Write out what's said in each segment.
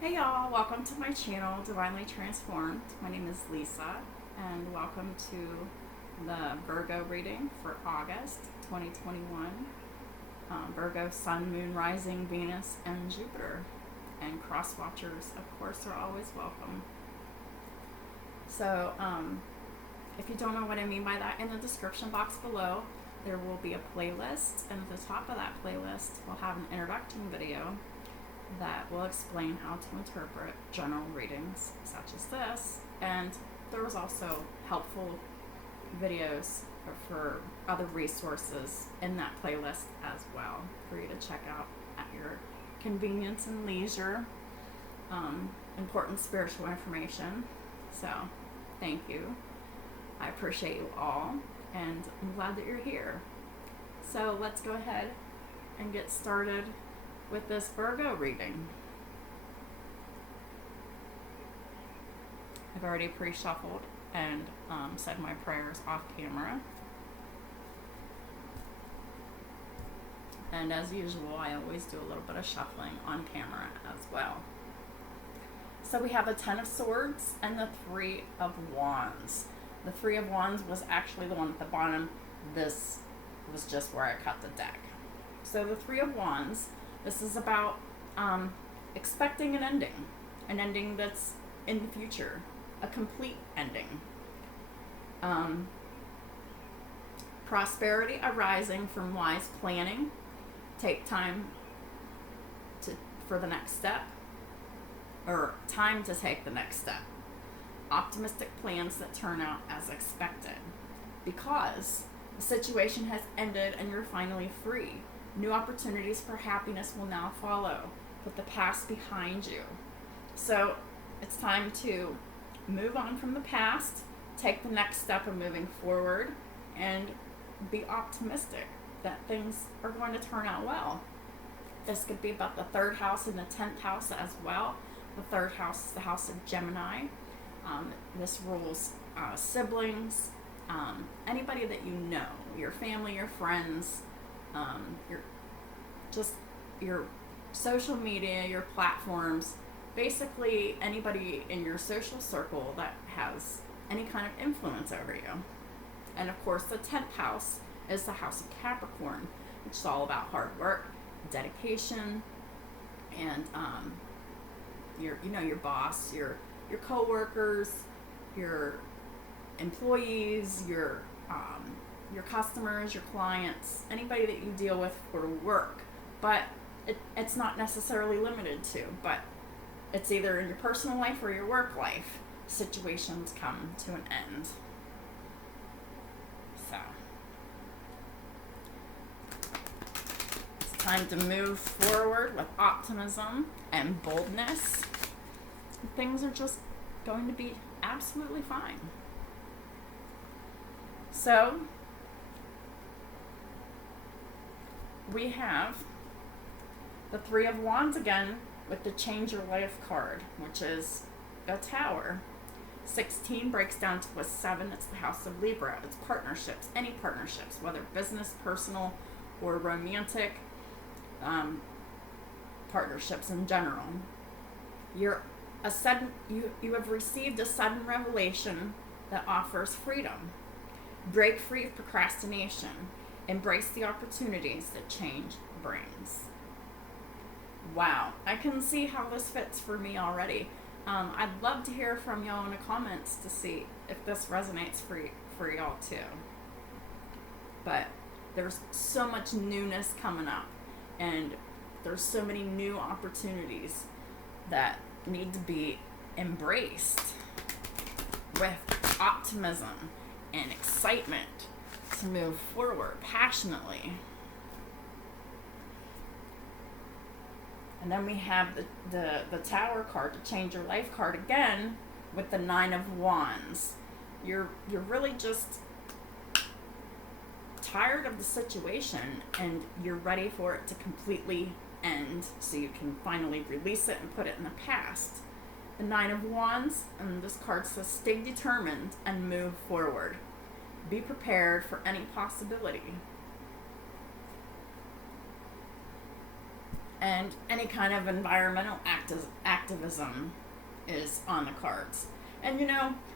Hey y'all, welcome to my channel, Divinely Transformed. My name is Lisa, and welcome to the Virgo reading for August 2021. Virgo, Sun, Moon, Rising, Venus, and Jupiter. And cross watchers, of course, are always welcome. So, if you don't know what I mean by that, in the description box below, there will be a playlist, and at the top of that playlist, we'll have an introduction video that will explain how to interpret general readings such as this. And there was also helpful videos for other resources in that playlist as well for you to check out at your convenience and leisure. Important spiritual information. So, thank you. I appreciate you all, and I'm glad that you're here. So, let's go ahead and get started with this Virgo reading. I've already pre-shuffled and said my prayers off camera. And as usual, I always do a little bit of shuffling on camera as well. So we have the Ten of Swords and the Three of Wands. The Three of Wands was actually the one at the bottom. This was just where I cut the deck. So the Three of Wands, this is about expecting an ending that's in the future, a complete ending. Prosperity arising from wise planning. Take time for the next step, or time to take the next step. Optimistic plans that turn out as expected, because the situation has ended and you're finally free. New opportunities for happiness will now follow. Put the past behind you. So it's time to move on from the past, take the next step of moving forward, and be optimistic that things are going to turn out well. This could be about the third house and the 10th house as well. The third house is the house of Gemini. This rules siblings, anybody that you know, your family, your friends, your social media, your platforms, basically anybody in your social circle that has any kind of influence over you. And of course, the 10th house is the house of Capricorn, which is all about hard work, dedication, and your boss, your coworkers, your employees, your customers, your clients, anybody that you deal with for work. But it's not necessarily limited to, but it's either in your personal life or your work life. Situations come to an end. So it's time to move forward with optimism and boldness. Things are just going to be absolutely fine. So we have the Three of Wands again with the Change Your Life card, which is a Tower. 16 breaks down to a 7. It's the house of Libra. It's partnerships, any partnerships, whether business, personal, or romantic, partnerships in general. You have received a sudden revelation that offers freedom. Break free of procrastination. Embrace the opportunities that change brings. Wow, I can see how this fits for me already. I'd love to hear from y'all in the comments to see if this resonates for y'all too. But there's so much newness coming up, and there's so many new opportunities that need to be embraced with optimism and excitement to move forward passionately. And then we have the Tower card, to Change Your Life card again, with the Nine of Wands. You're really just tired of the situation, and you're ready for it to completely end so you can finally release it and put it in the past. The Nine of Wands, and this card says, stay determined and move forward. Be prepared for any possibility. and any kind of environmental activism is on the cards. And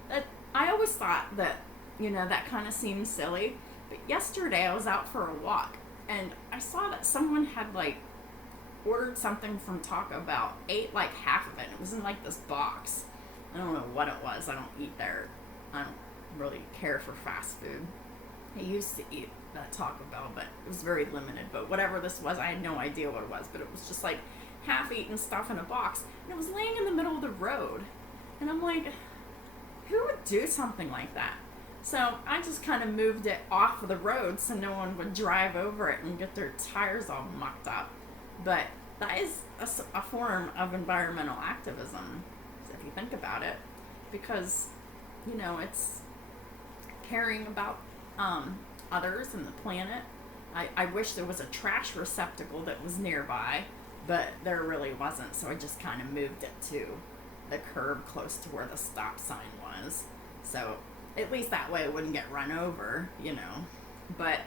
that I always thought that that kind of seemed silly, but yesterday I was out for a walk and I saw that someone had like ordered something from Taco Bell, ate like half of it. It was in like this box. I don't know what it was. I don't eat there. I don't really care for fast food. I used to eat at Taco Bell, but it was very limited. But whatever this was, I had no idea what it was. But it was just like half-eaten stuff in a box. And it was laying in the middle of the road. And I'm like, who would do something like that? So I just kind of moved it off of the road so no one would drive over it and get their tires all mucked up. But that is a form of environmental activism, if you think about it. Because, it's caring about others and the planet. I wish there was a trash receptacle that was nearby, but there really wasn't, so I just kind of moved it to the curb close to where the stop sign was. So at least that way it wouldn't get run over, But,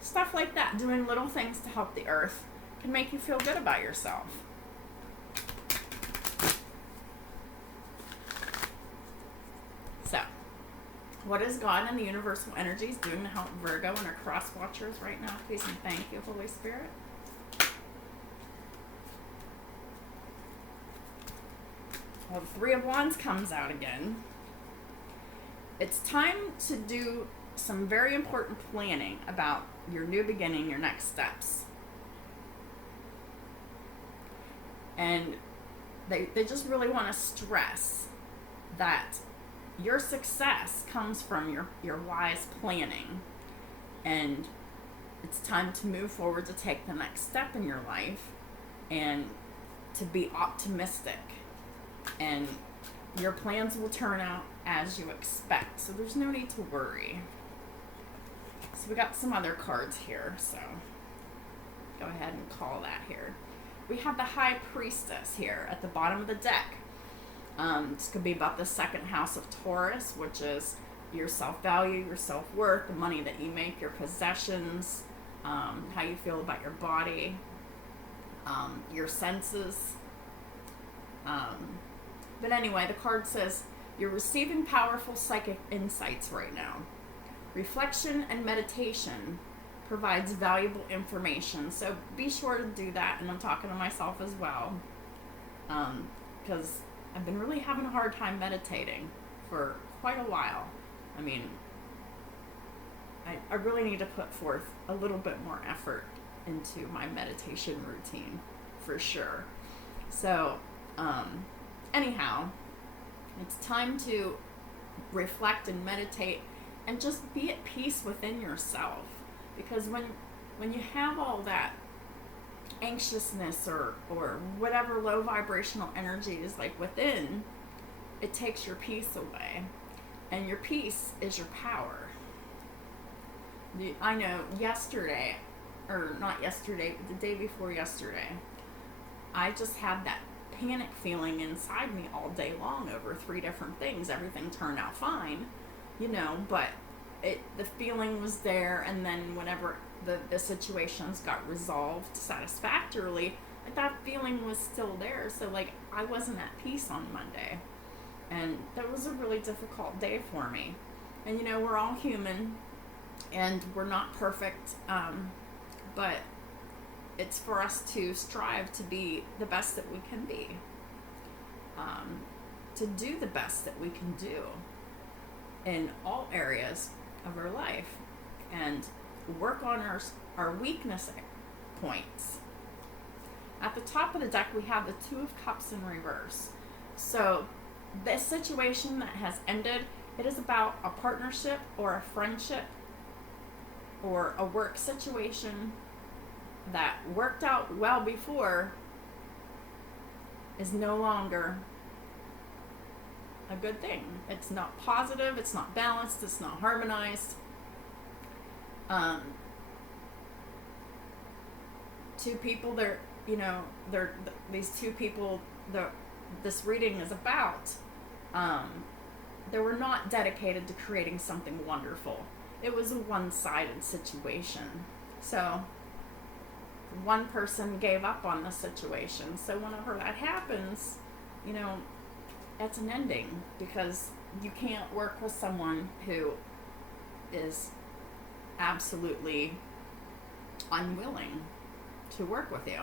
stuff like that, doing little things to help the earth can make you feel good about yourself. So, what is God and the universal energies doing to help Virgo and our cross watchers right now? Please and thank you, Holy Spirit. Well, the Three of Wands comes out again. It's time to do some very important planning about your new beginning, your next steps. And they just really want to stress that your success comes from your wise planning. And it's time to move forward, to take the next step in your life and to be optimistic. And your plans will turn out as you expect. So there's no need to worry. So we got some other cards here. So go ahead and call that here. We have the High Priestess here at the bottom of the deck. This could be about the second house of Taurus, which is your self-value, your self-worth, the money that you make, your possessions, how you feel about your body, your senses. But anyway, the card says, you're receiving powerful psychic insights right now. Reflection and meditation provides valuable information. So be sure to do that. And I'm talking to myself as well. Because I've been really having a hard time meditating for quite a while. I mean, I really need to put forth a little bit more effort into my meditation routine, for sure. So, anyhow, it's time to reflect and meditate and just be at peace within yourself. Because when you have all that anxiousness or whatever low vibrational energy is like within, it takes your peace away. And your peace is your power. I know yesterday, or not yesterday, but the day before yesterday, I just had that panic feeling inside me all day long over 3 different things. Everything turned out fine, but the feeling was there, and then whenever the situations got resolved satisfactorily, that feeling was still there. So I wasn't at peace on Monday, and that was a really difficult day for me. And we're all human and we're not perfect, but it's for us to strive to be the best that we can be, to do the best that we can do in all areas of our life, and work on our weakness points. At the top of the deck, we have the Two of Cups in reverse. So this situation that has ended, it is about a partnership or a friendship or a work situation that worked out well before is no longer a good thing. It's not positive, it's not balanced, it's not harmonized. Two people, these two people this reading is about, they were not dedicated to creating something wonderful. It was a one-sided situation. So one person gave up on the situation. So whenever that happens, you know, it's an ending, because you can't work with someone who is absolutely unwilling to work with you.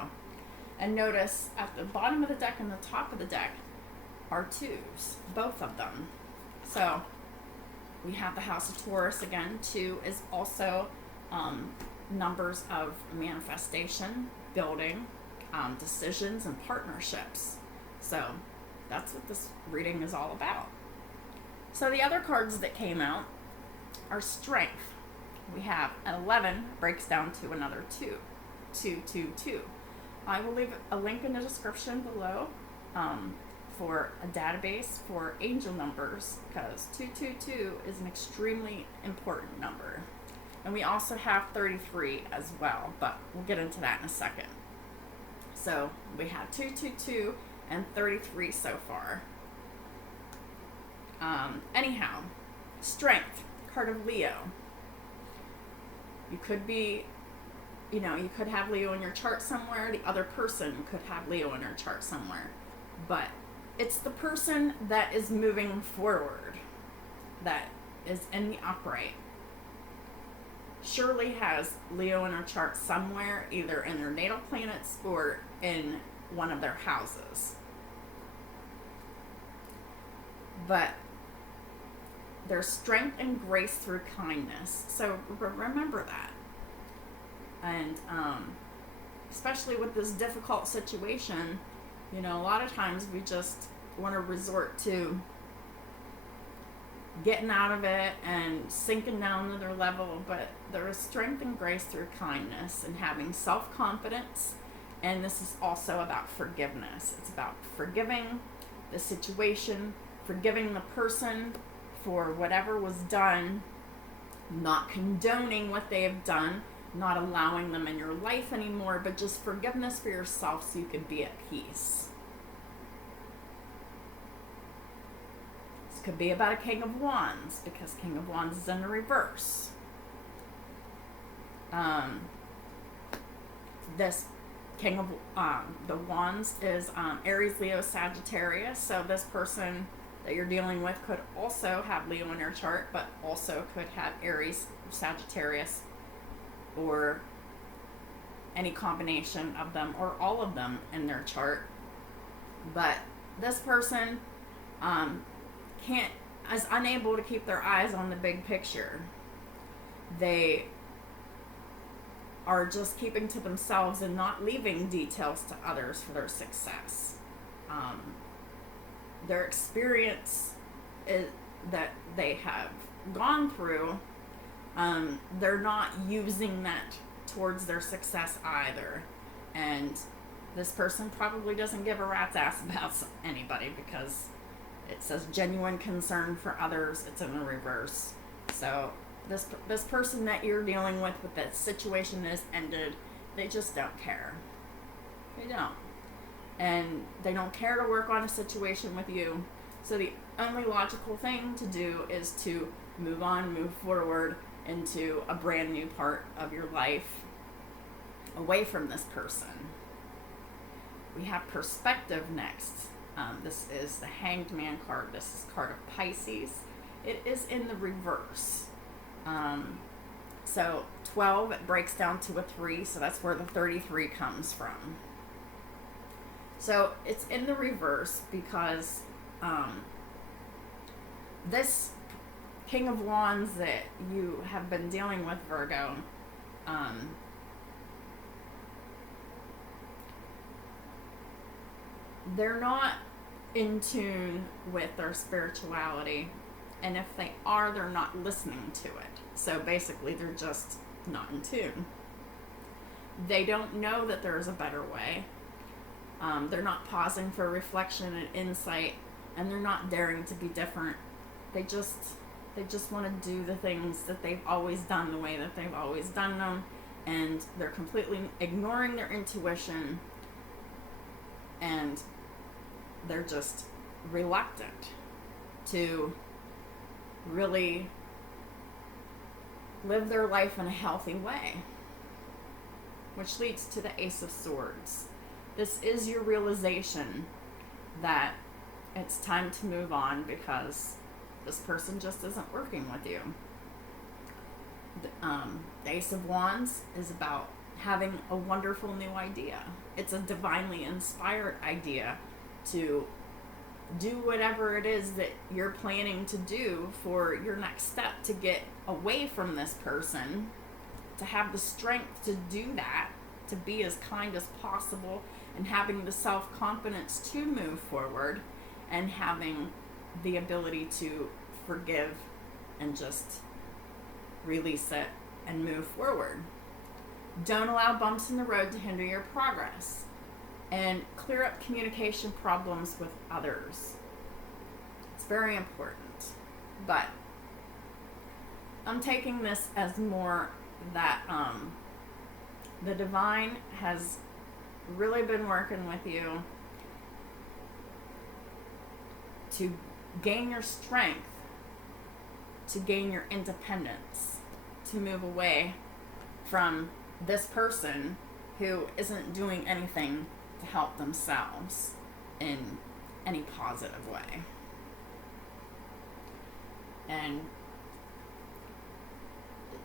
And notice at the bottom of the deck and the top of the deck are twos, both of them. So we have the House of Taurus again. 2 is also numbers of manifestation, building, decisions, and partnerships. So that's what this reading is all about. So the other cards that came out are strength. We have an 11 breaks down to another 2. 2, 2, 2. I will leave a link in the description below for a database for angel numbers, because 222 is an extremely important number. And we also have 33 as well, but we'll get into that in a second. So we have 222 and 33 so far. Anyhow, strength, card of Leo. You could be, you could have Leo in your chart somewhere. The other person could have Leo in their chart somewhere. But it's the person that is moving forward, that is in the upright. Surely has Leo in her chart somewhere, either in their natal planets or in one of their houses. But there's strength and grace through kindness. So remember that. And especially with this difficult situation, a lot of times we just want to resort to getting out of it and sinking down to their level. But there is strength and grace through kindness and having self-confidence. And this is also about forgiveness. It's about forgiving the situation, forgiving the person for whatever was done, not condoning what they have done, not allowing them in your life anymore, but just forgiveness for yourself so you can be at peace. This could be about a King of Wands, because King of Wands is in the reverse. This King of the Wands is Aries, Leo, Sagittarius. So this person that you're dealing with could also have Leo in their chart, but also could have Aries, Sagittarius, or any combination of them or all of them in their chart. But this person is unable to keep their eyes on the big picture. They are just keeping to themselves and not leaving details to others for their success. Their experience that they have gone through, they're not using that towards their success either. And this person probably doesn't give a rat's ass about anybody, because it says genuine concern for others. It's in the reverse. So this person that you're dealing with that situation is ended, they just don't care. They don't. And they don't care to work on a situation with you. So the only logical thing to do is to move on, move forward into a brand new part of your life away from this person. We have perspective next. This is the Hanged Man card. This is card of Pisces. It is in the reverse. So 12, it breaks down to a 3, so that's where the 33 comes from. So it's in the reverse because this King of Wands that you have been dealing with, Virgo, they're not in tune with their spirituality. And if they are, they're not listening to it. So basically, they're just not in tune. They don't know that there is a better way. They're not pausing for reflection and insight, and they're not daring to be different. They just want to do the things that they've always done the way that they've always done them, and they're completely ignoring their intuition, and they're just reluctant to really live their life in a healthy way. which leads to the Ace of Swords. This is your realization that it's time to move on because this person just isn't working with you. The Ace of Wands is about having a wonderful new idea. It's a divinely inspired idea to do whatever it is that you're planning to do for your next step to get away from this person, to have the strength to do that, to be as kind as possible, and having the self-confidence to move forward, and having the ability to forgive and just release it and move forward. Don't allow bumps in the road to hinder your progress. And clear up communication problems with others. It's very important. But I'm taking this as more that the divine has really been working with you to gain your strength, to gain your independence, to move away from this person who isn't doing anything to help themselves in any positive way. And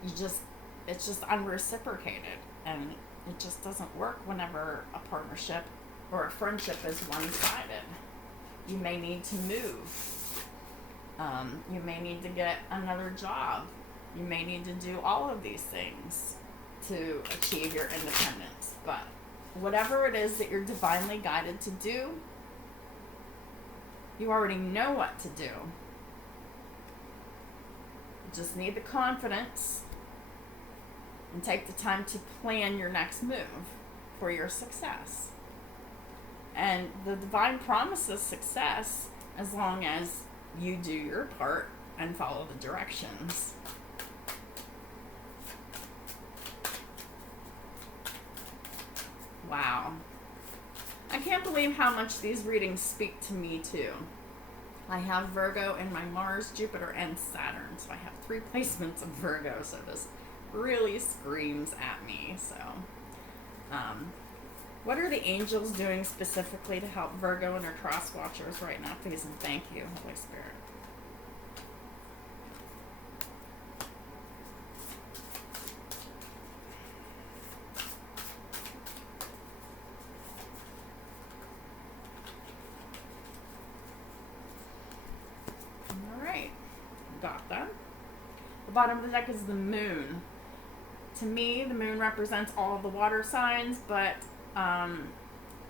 it's just unreciprocated, and it just doesn't work whenever a partnership or a friendship is one-sided. You may need to move. You may need to get another job. You may need to do all of these things to achieve your independence. But whatever it is that you're divinely guided to do, you already know what to do. You just need the confidence and take the time to plan your next move for your success. And the divine promises success as long as you do your part and follow the directions. Wow. I can't believe how much these readings speak to me too. I have Virgo in my Mars, Jupiter, and Saturn. So I have 3 placements of Virgo. So this really screams at me. So, what are the angels doing specifically to help Virgo and her cross watchers right now? Please and thank you, Holy Spirit. Got that. The bottom of the deck is the moon. To me, the moon represents all of the water signs, but a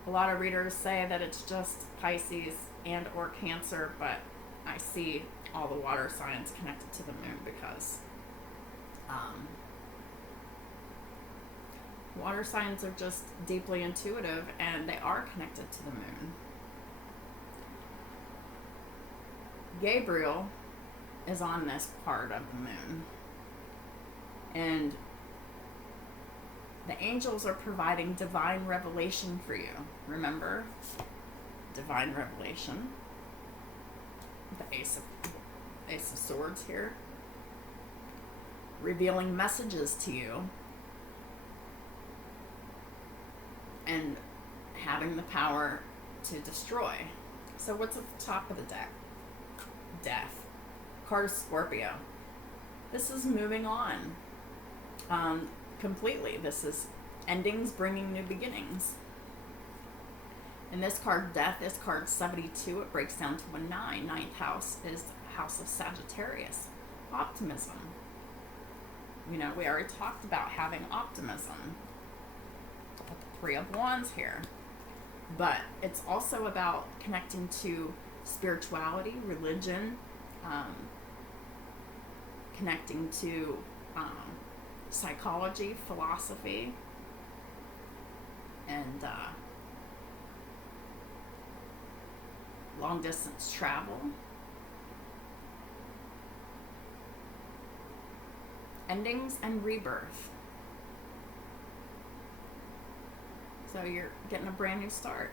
lot of readers say that it's just Pisces and or Cancer, but I see all the water signs connected to the moon because water signs are just deeply intuitive and they are connected to the moon. Gabriel is on this part of the moon, and the angels are providing divine revelation for you. Remember, divine revelation. The Ace of Swords here, revealing messages to you and having the power to destroy. So what's at the top of the deck? Death. Card of Scorpio. This is moving on completely. This is endings bringing new beginnings. And this card, Death, is card 72. It breaks down to a 9. Ninth house is house of Sagittarius. Optimism. You know, we already talked about having optimism. With the 3 of Wands here. But it's also about connecting to spirituality, religion, connecting to psychology, philosophy, and long distance travel. Endings and rebirth. So you're getting a brand new start.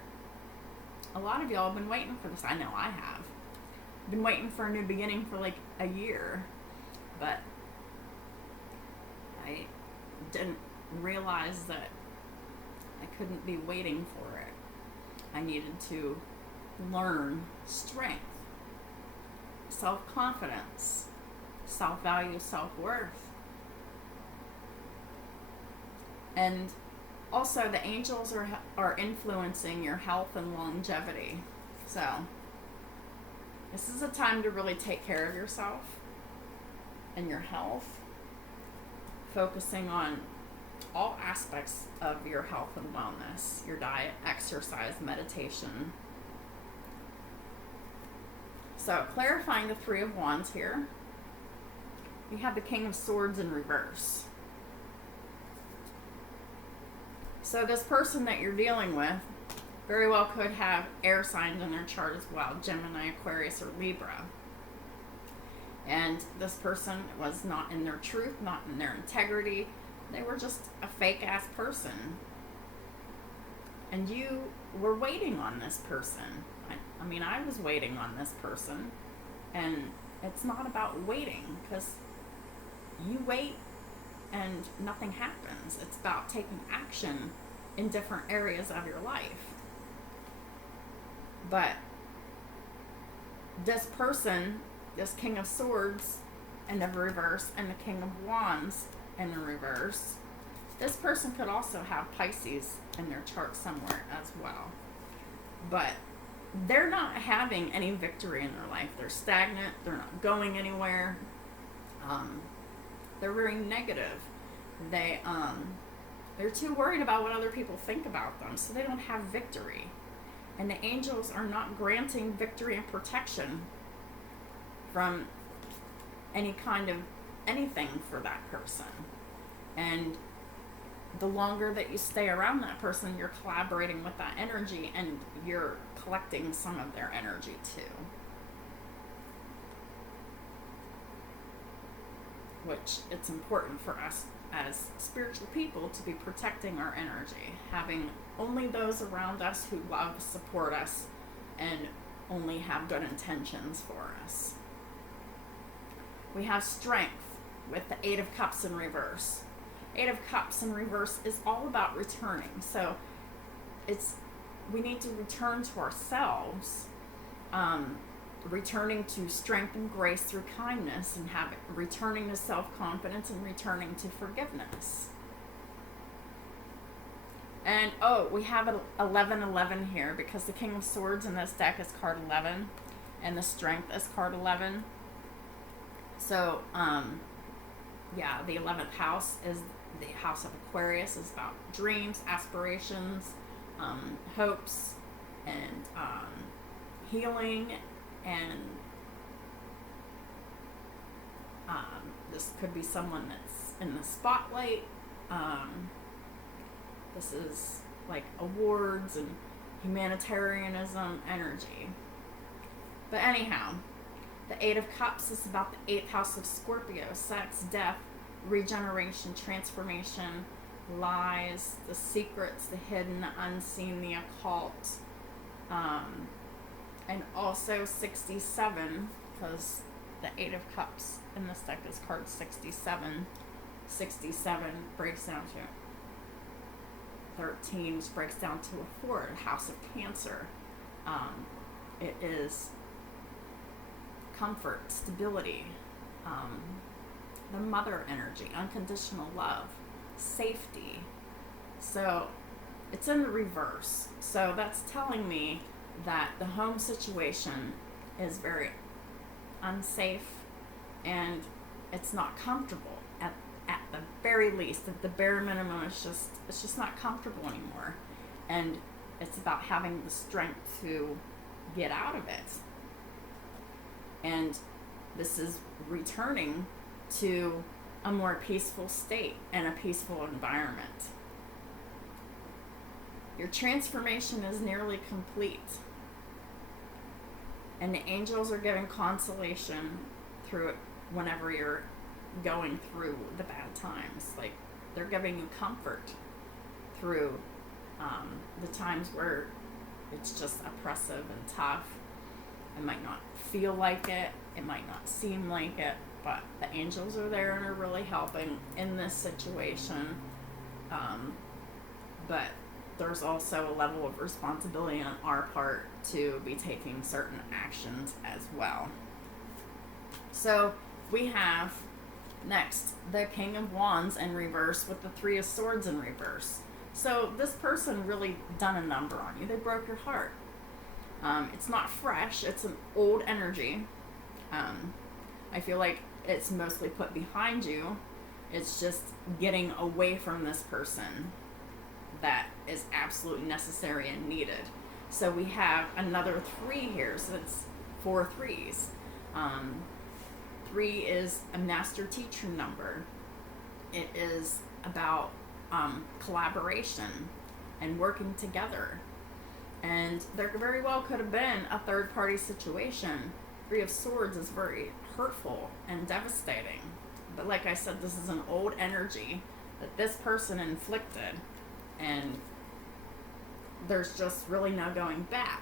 A lot of y'all have been waiting for this. I know I have. Been waiting for a new beginning for like a year, but I didn't realize that I couldn't be waiting for it. I needed to learn strength, self-confidence, self-value, self-worth. And also the angels are influencing your health and longevity. So this is a time to really take care of yourself and your health, focusing on all aspects of your health and wellness, your diet, exercise, meditation. So clarifying the Three of Wands here, you have the King of Swords in reverse. So this person that you're dealing with very well could have air signs in their chart as well, Gemini, Aquarius, or Libra. And this person was not in their truth, not in their integrity. They were just a fake-ass person. And you were waiting on this person. I mean, I was waiting on this person. And it's not about waiting, because you wait and nothing happens. It's about taking action in different areas of your life. But this person, this King of Swords in the reverse and the King of Wands in the reverse, this person could also have Pisces in their chart somewhere as well. But they're not having any victory in their life. They're stagnant. They're not going anywhere. They're very negative. They're too worried about what other people think about them, so they don't have victory. And the angels are not granting victory and protection from any kind of anything for that person. And the longer that you stay around that person, you're collaborating with that energy, and you're collecting some of their energy too. Which it's important for us as spiritual people to be protecting our energy, having only those around us who love, support us, and only have good intentions for us. We have strength with the Eight of Cups in reverse. Eight of Cups in reverse is all about returning. So we need to return to ourselves, returning to strength and grace through kindness, and returning to self-confidence, and returning to forgiveness. And we have an 11-11 here, because the King of Swords in this deck is card 11, and the Strength is card 11. So, the 11th house is the house of Aquarius. Is about dreams, aspirations, hopes, and healing, and this could be someone that's in the spotlight. This is like awards and humanitarianism energy. But anyhow, the Eight of Cups is about the 8th house of Scorpio, sex, death, regeneration, transformation, lies, the secrets, the hidden, the unseen, the occult, and also 67, because the Eight of Cups in this deck is card 67. 67 breaks down to 13, which breaks down to a 4, house of Cancer. It is comfort, stability, the mother energy, unconditional love, safety. So it's in the reverse. So that's telling me that the home situation is very unsafe, and it's not comfortable. At the very least, at the bare minimum, it's just not comfortable anymore. And it's about having the strength to get out of it. And this is returning to a more peaceful state and a peaceful environment. Your transformation is nearly complete. And the angels are giving consolation through it whenever you're going through the bad times. Like, they're giving you comfort through the times where it's just oppressive and tough. It might not feel like it. It might not seem like it. But the angels are there and are really helping in this situation. But there's also a level of responsibility on our part to be taking certain actions as well. So we have next the King of Wands in reverse with the Three of Swords in reverse. So this person really done a number on you. They broke your heart. It's not fresh. It's an old energy. I feel like it's mostly put behind you. It's just getting away from this person that is absolutely necessary and needed. So we have another 3 here. So it's 4 threes. 3 is a master teacher number. It is about collaboration and working together. And there very well could have been a third party situation. 3 of Swords is very hurtful and devastating. But like I said, this is an old energy that this person inflicted. And there's just really no going back.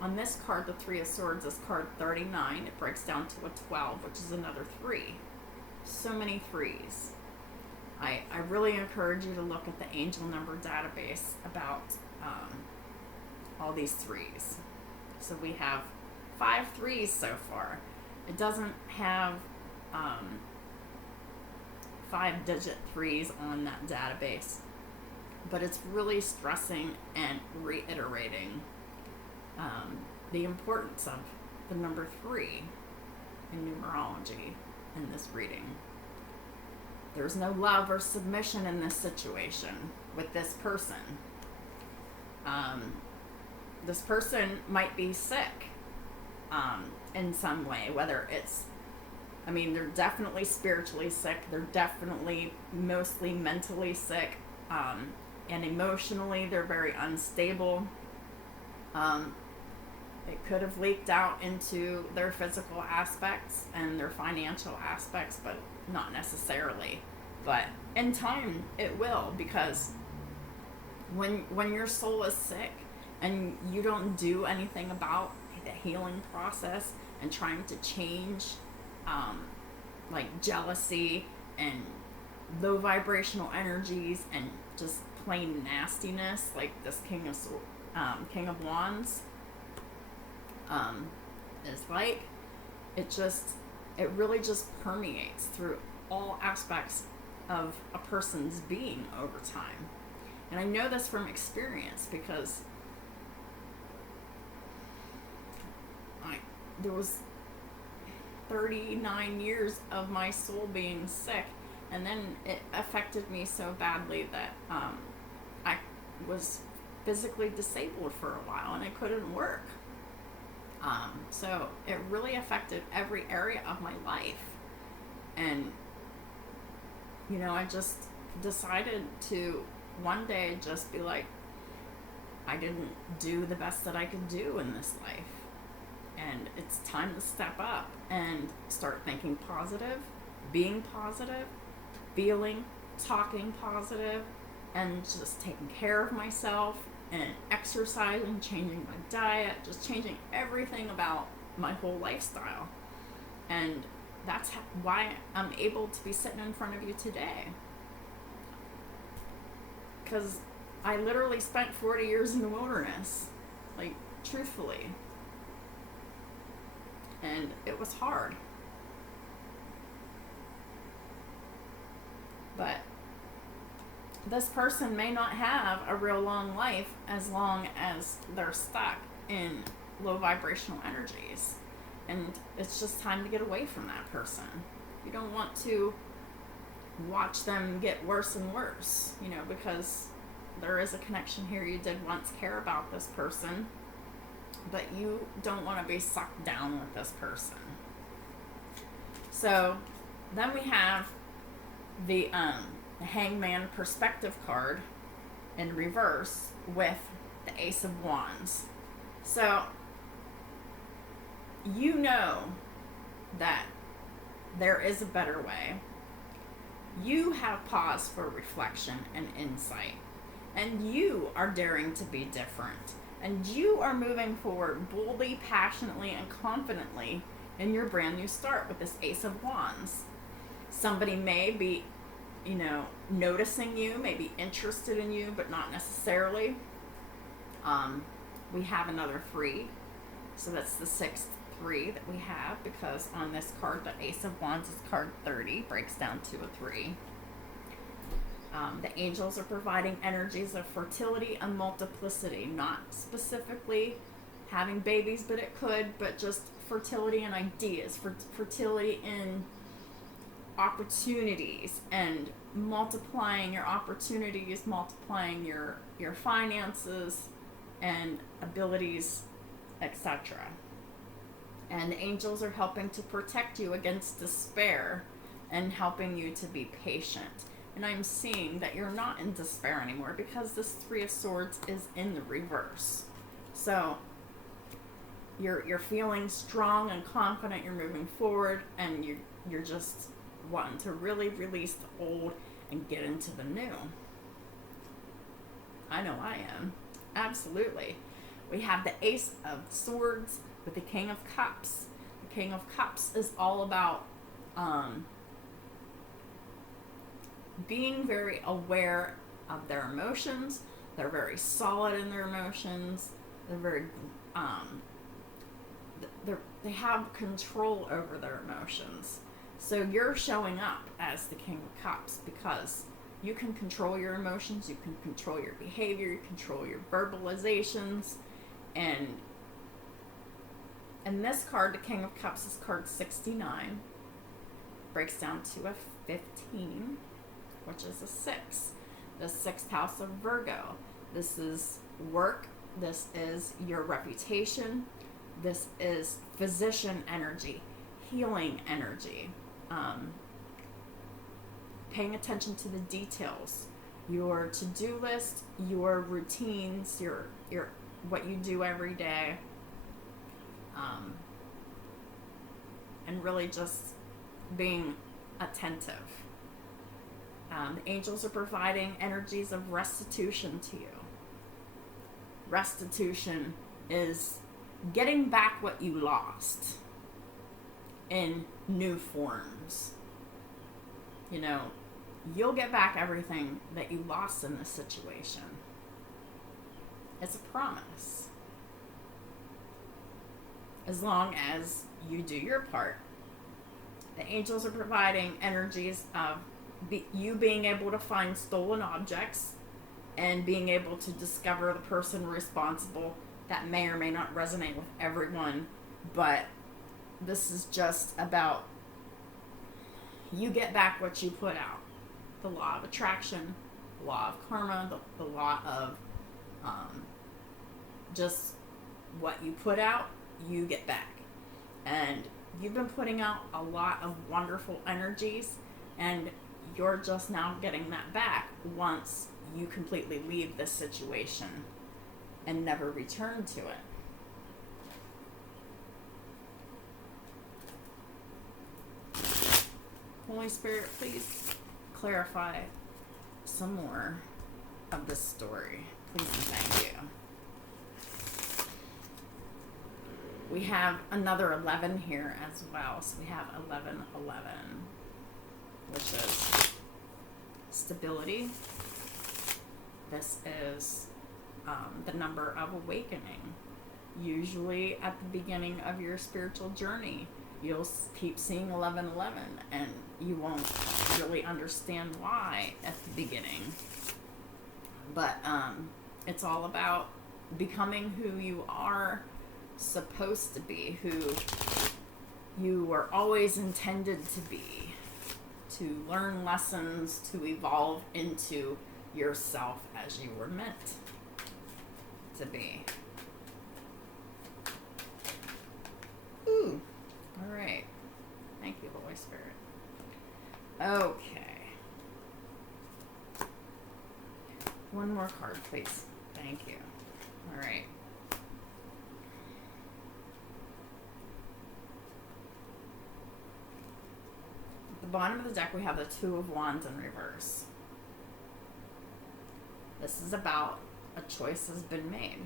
On this card, the 3 of Swords is card 39. It breaks down to a 12, which is another 3. So many 3s. I really encourage you to look at the angel number database about all these 3s. So we have 5 3s so far. It doesn't have 5-digit 3s on that database, but it's really stressing and reiterating the importance of the number 3 in numerology in this reading. There's no love or submission in this situation with this person. This person might be sick in some way, whether it's, they're definitely spiritually sick. They're definitely mostly mentally sick. And emotionally, they're very unstable. It could have leaked out into their physical aspects and their financial aspects, but not necessarily. But in time, it will, because when your soul is sick and you don't do anything about the healing process and trying to change, like jealousy and low vibrational energies and just plain nastiness, like this King of Wands is like, it really just permeates through all aspects of a person's being over time. And I know this from experience, because there was 39 years of my soul being sick, and then it affected me so badly that I was physically disabled for a while and I couldn't work. So it really affected every area of my life. And, I just decided to one day just be like, I didn't do the best that I could do in this life. And it's time to step up and start thinking positive, being positive, feeling, talking positive, and just taking care of myself and exercising, changing my diet, just changing everything about my whole lifestyle. And that's why I'm able to be sitting in front of you today. Because I literally spent 40 years in the wilderness, like, truthfully. And it was hard. But this person may not have a real long life as long as they're stuck in low vibrational energies. And it's just time to get away from that person. You don't want to watch them get worse and worse, because there is a connection here. You did once care about this person, but you don't want to be sucked down with this person. So then we have the Hangman perspective card in reverse with the Ace of Wands. So you know that there is a better way. You have pause for reflection and insight, and you are daring to be different, and you are moving forward boldly, passionately, and confidently in your brand new start with this Ace of Wands. Somebody may be, noticing you, may be interested in you, but not necessarily. We have another 3. So that's the 6th 3 that we have, because on this card, the Ace of Wands is card 30, breaks down to a 3. The angels are providing energies of fertility and multiplicity, not specifically having babies, but it could, but just fertility and ideas, fertility in opportunities, and multiplying your opportunities, multiplying your finances and abilities, etc. And the angels are helping to protect you against despair and helping you to be patient. And I'm seeing that you're not in despair anymore, because this 3 of Swords is in the reverse. So you're feeling strong and confident, you're moving forward, and you're just wanting to really release the old and get into the new. I know I am. Absolutely. We have the Ace of Swords with the King of Cups. The King of Cups is all about being very aware of their emotions. They're very solid in their emotions. They're very they have control over their emotions. So you're showing up as the King of Cups because you can control your emotions, you can control your behavior, you control your verbalizations, and this card, the King of Cups, is card 69. Breaks down to a 15, which is a 6. The 6th house of Virgo. This is work. This is your reputation. This is physician energy, healing energy. Paying attention to the details, your to-do list, your routines, your what you do every day, and really just being attentive. The angels are providing energies of restitution to you. Restitution is getting back what you lost in new forms. You know, you'll get back everything that you lost in this situation. It's a promise. As long as you do your part. The angels are providing energies of you being able to find stolen objects and being able to discover the person responsible. That may or may not resonate with everyone, but this is just about you get back what you put out. The law of attraction, the law of karma, the law of just what you put out, you get back. And you've been putting out a lot of wonderful energies, and you're just now getting that back once you completely leave this situation and never return to it. Holy Spirit, please clarify some more of this story. Please and thank you. We have another 11 here as well. So we have 1111, which is stability. This is the number of awakening. Usually at the beginning of your spiritual journey, you'll keep seeing 1111 and you won't really understand why at the beginning. But it's all about becoming who you are supposed to be, who you were always intended to be, to learn lessons, to evolve into yourself as you were meant to be. Ooh. All right. Thank you, Holy Spirit. Okay. One more card, please. Thank you. All right. At the bottom of the deck, we have the Two of Wands in reverse. This is about a choice has been made.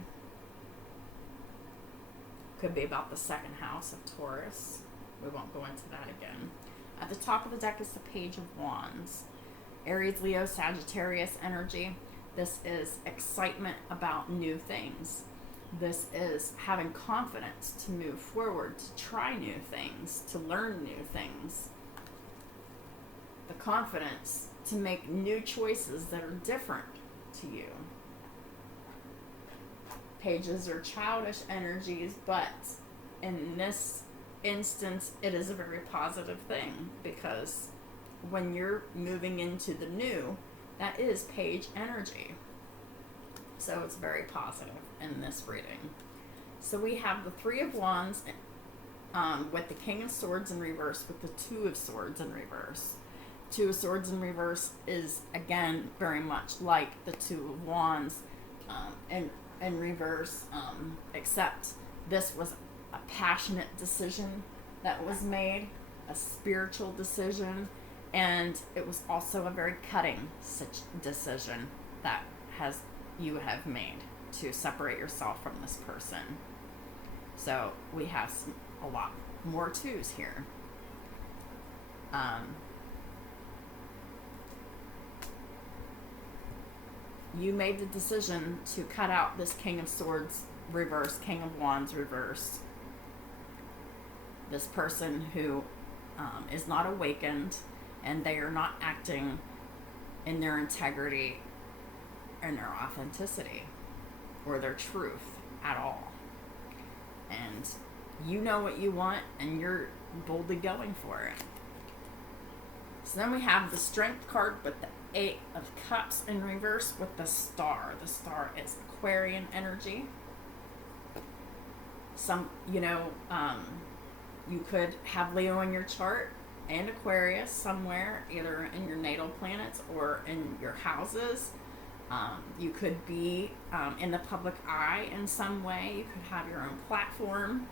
Could be about the second house of Taurus. We won't go into that again. At the top of the deck is the Page of Wands. Aries, Leo, Sagittarius energy. This is excitement about new things. This is having confidence to move forward, to try new things, to learn new things. The confidence to make new choices that are different to you. Pages are childish energies, but in this instance, it is a very positive thing, because when you're moving into the new, that is page energy. So it's very positive in this reading. So we have the Three of Wands with the King of Swords in reverse, with the Two of Swords in reverse. Two of Swords in reverse is, again, very much like the Two of Wands in reverse, except this was a passionate decision that was made, a spiritual decision, and it was also a very cutting decision that you have made to separate yourself from this person. So we have a lot more twos here. You made the decision to cut out this King of Swords reverse, King of Wands reverse. This person who is not awakened, and they are not acting in their integrity and their authenticity or their truth at all. And you know what you want, and you're boldly going for it. So then we have the Strength card with the Eight of Cups in reverse with the Star. The Star is Aquarian energy. You could have Leo in your chart and Aquarius somewhere, either in your natal planets or in your houses. You could be in the public eye in some way. You could have your own platform.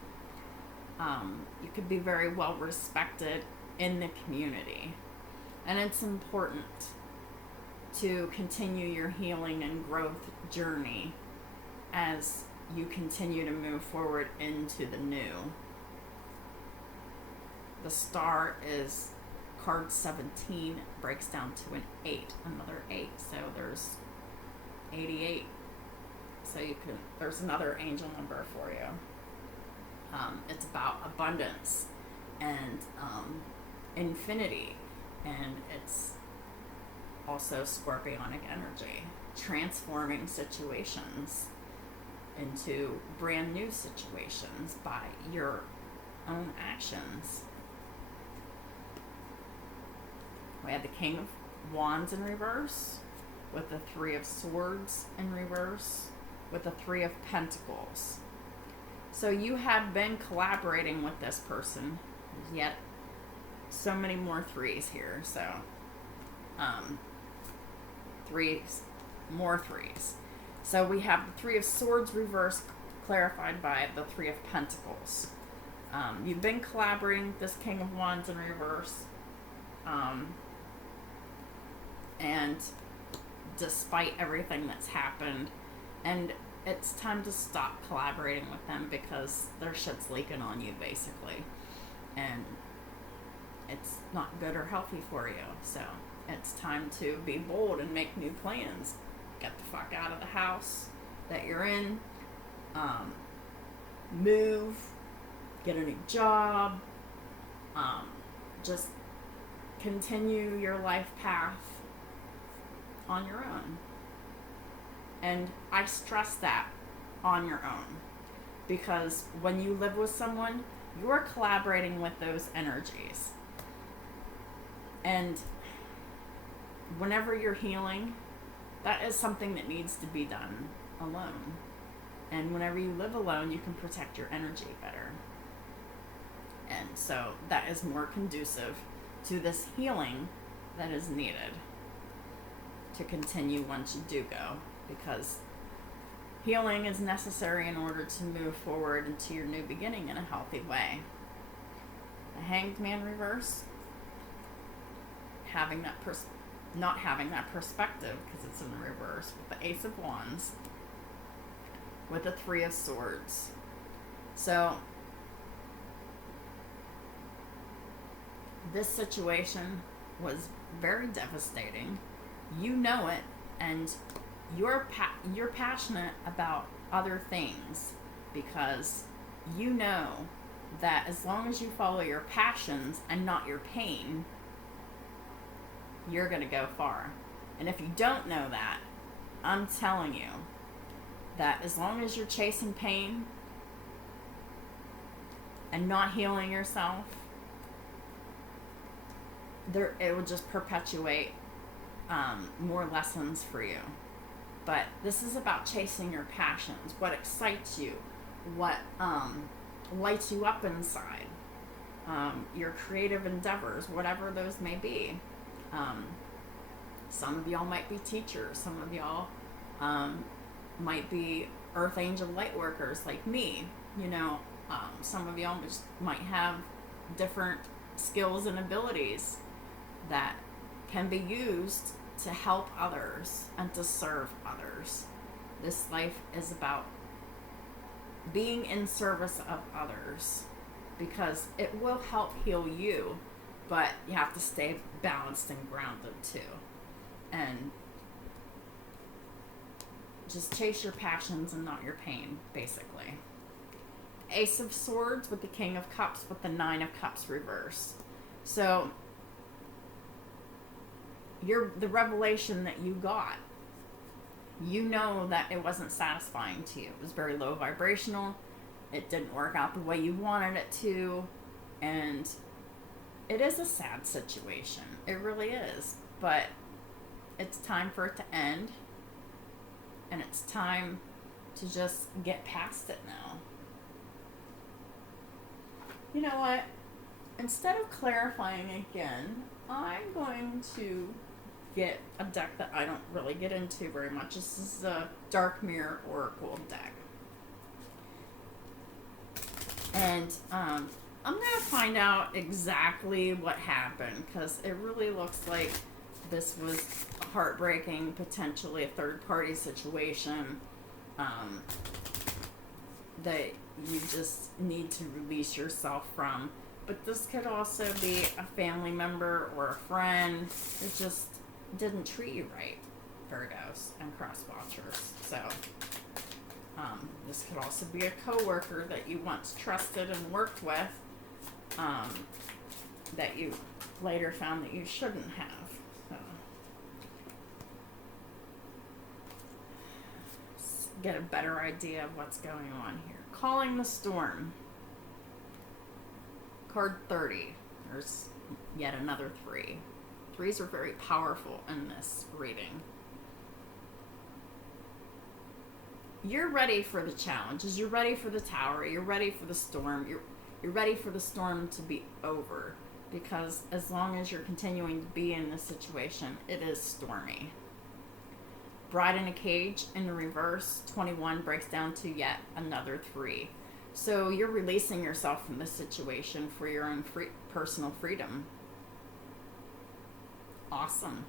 You could be very well respected in the community. And it's important to continue your healing and growth journey as you continue to move forward into the new. The Star is card 17, breaks down to an 8, another 8. So there's 88. So there's another angel number for you. It's about abundance and infinity, and it's also scorpionic energy, transforming situations into brand new situations by your own actions. We had the King of Wands in reverse with the Three of Swords in reverse with the Three of Pentacles. So you have been collaborating with this person, yet so many more threes here. So more threes. So we have the Three of Swords reverse, clarified by the Three of Pentacles. You've been collaborating with this King of Wands in reverse, and despite everything that's happened, and it's time to stop collaborating with them because their shit's leaking on you, basically, and it's not good or healthy for you. So it's time to be bold and make new plans. Get the fuck out of the house that you're in, move, get a new job, just continue your life path on your own. And I stress that, on your own, because when you live with someone, you're collaborating with those energies. And whenever you're healing, that is something that needs to be done alone. And whenever you live alone, you can protect your energy better. And so that is more conducive to this healing that is needed to continue once you do go, because healing is necessary in order to move forward into your new beginning in a healthy way. The Hanged Man reverse, not having that perspective because it's in the reverse, with the Ace of Wands with the Three of Swords. So this situation was very devastating. You know it, and you're passionate about other things because you know that as long as you follow your passions and not your pain, you're going to go far. And if you don't know that, I'm telling you that as long as you're chasing pain and not healing yourself, it will just perpetuate more lessons for you. But this is about chasing your passions, what excites you, what lights you up inside, your creative endeavors, whatever those may be. Some of y'all might be teachers, some of y'all might be earth angel light workers like me. Some of y'all just might have different skills and abilities that can be used to help others and to serve others. This life is about being in service of others because it will help heal you, but you have to stay balanced and grounded too. And just chase your passions and not your pain, basically. Ace of Swords with the King of Cups with the Nine of Cups reversed. So the revelation that you got, you know that it wasn't satisfying to you. It was very low vibrational. It didn't work out the way you wanted it to. And it is a sad situation. It really is. But it's time for it to end. And it's time to just get past it now. You know what? Instead of clarifying again, I'm going to get a deck that I don't really get into very much. This is a Dark Mirror Oracle deck. And I'm going to find out exactly what happened because it really looks like this was a heartbreaking, potentially a third-party situation that you just need to release yourself from. But this could also be a family member or a friend that just didn't treat you right, Virgos and cross-watchers. So this could also be a coworker that you once trusted and worked with that you later found that you shouldn't have. So let's get a better idea of what's going on here. Calling the Storm. Card 30. There's yet another 3. 3s are very powerful in this reading. You're ready for the challenges. You're ready for the tower. You're ready for the storm. You're ready for the storm to be over. Because as long as you're continuing to be in this situation, it is stormy. Bride in a Cage in the reverse, 21 breaks down to yet another 3. So you're releasing yourself from this situation for your own personal freedom. Awesome.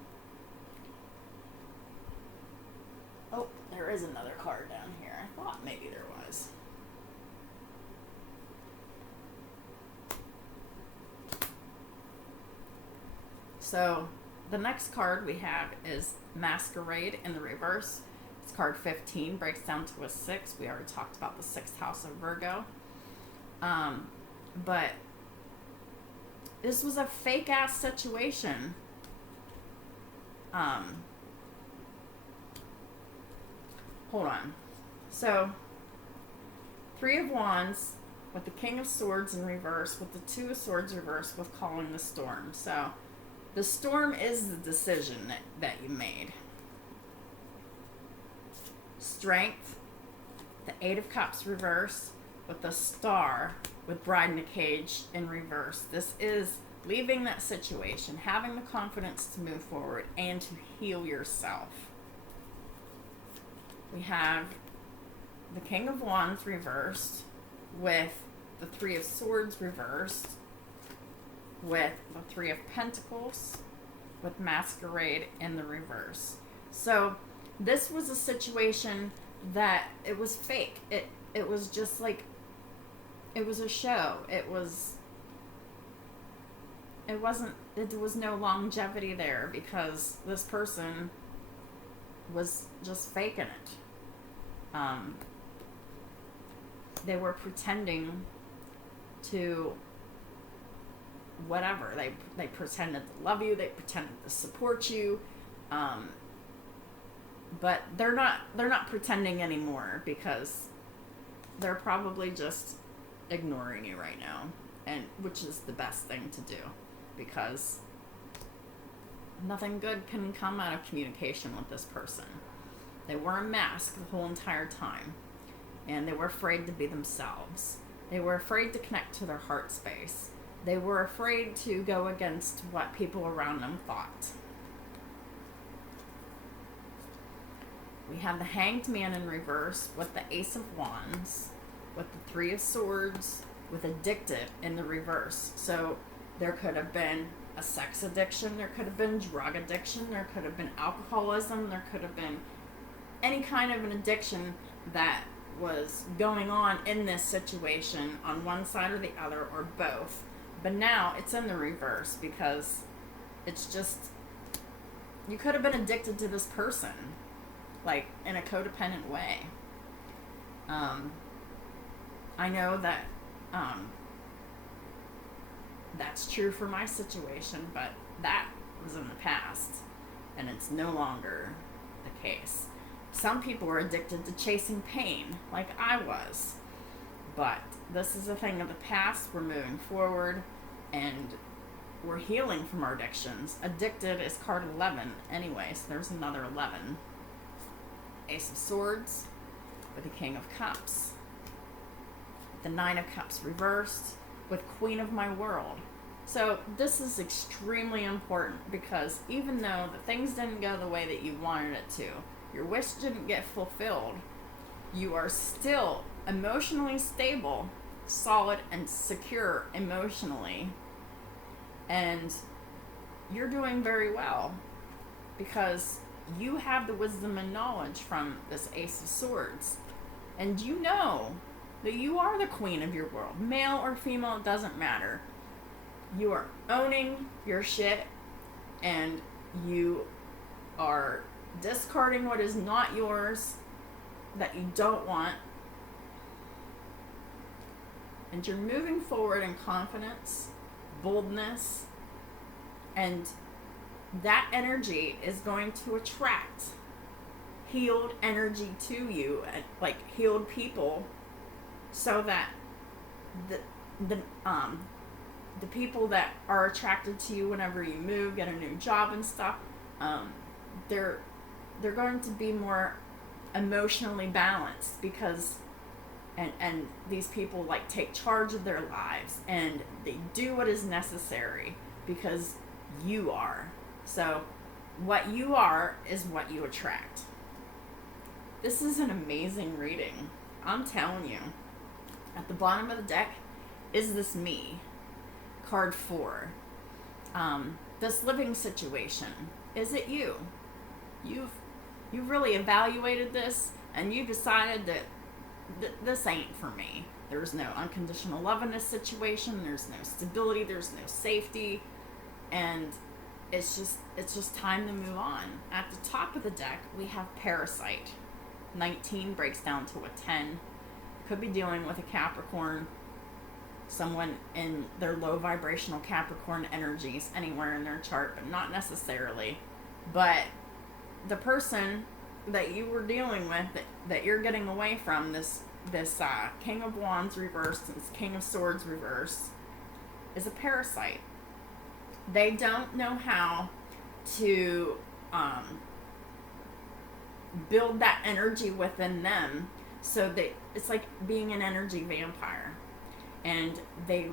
Oh, there is another card down here. I thought maybe there was. So the next card we have is Masquerade in the reverse. It's card 15, breaks down to a 6. We already talked about the 6th house of Virgo. But this was a fake ass situation. Hold on. So 3 of Wands with the King of Swords in reverse, with the 2 of Swords reversed, with Calling the Storm. So the storm is the decision that you made. Strength, the 8 of Cups reversed, with the Star, with Bride in a Cage in reverse. This is leaving that situation, having the confidence to move forward and to heal yourself. We have the King of Wands reversed, with the 3 of Swords reversed, with the 3 of Pentacles, with Masquerade in the reverse. So this was a situation that it was fake. It was just like, it was a show. There was no longevity there because this person was just faking it. They were pretending to whatever. They pretended to love you. They pretended to support you. But they're not pretending anymore, because they're probably just ignoring you right now, and which is the best thing to do, because nothing good can come out of communication with this person. They wore a mask the whole entire time, and they were afraid to be themselves. They were afraid to connect to their heart space. They were afraid to go against what people around them thought. We have the Hanged Man in reverse with the Ace of Wands, with the Three of Swords, with addicted in the reverse. So there could have been a sex addiction, there could have been drug addiction, there could have been alcoholism, there could have been any kind of an addiction that was going on in this situation on one side or the other, or both. But now it's in the reverse, because it's just, you could have been addicted to this person, like in a codependent way. I know that that's true for my situation, but that was in the past, and it's no longer the case. Some people are addicted to chasing pain, like I was. But this is a thing of the past. We're moving forward, and we're healing from our addictions. Addicted is card 11 anyway, so there's another 11. Ace of Swords with the King of Cups. The Nine of Cups reversed with Queen of My World. So this is extremely important, because even though the things didn't go the way that you wanted it to, your wish didn't get fulfilled, you are still emotionally stable, solid, and secure emotionally. And you're doing very well, because you have the wisdom and knowledge from this Ace of Swords. And you know that you are the queen of your world. Male or female, it doesn't matter. You are owning your shit, and you are discarding what is not yours, that you don't want. And you're moving forward in confidence, boldness, and that energy is going to attract healed energy to you, like healed people, so that the people that are attracted to you whenever you move, get a new job and stuff, they're going to be more emotionally balanced, because and these people like take charge of their lives, and they do what is necessary, because you are. So what you are is what you attract. This is an amazing reading. I'm telling you. At the bottom of the deck is this me. Card 4. This living situation. Is it you? You've really evaluated this, and you decided that this ain't for me. There's no unconditional love in this situation. There's no stability. There's no safety. And it's just time to move on. At the top of the deck, we have Parasite. 19 breaks down to a 10. Could be dealing with a Capricorn, someone in their low vibrational Capricorn energies anywhere in their chart, but not necessarily. But the person that you were dealing with, that you're getting away from, this King of Wands reversed and this King of Swords reversed, is a parasite. They don't know how to build that energy within them, so it's like being an energy vampire, and they